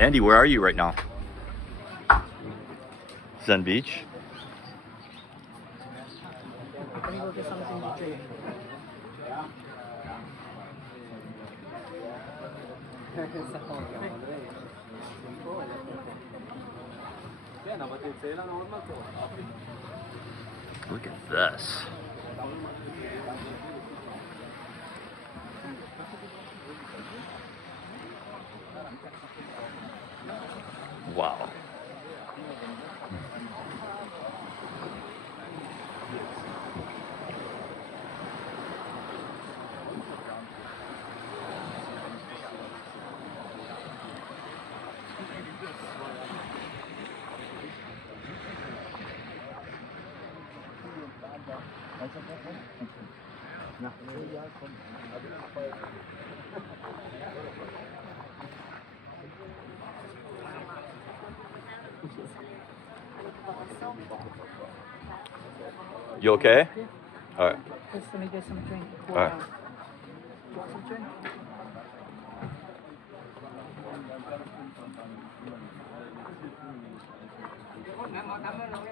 Andy, where are you right now? Zen Beach? Can you go get something to drink? Look at this. Wow. You okay? All right. Just let me get some drink. All right. Want some drink?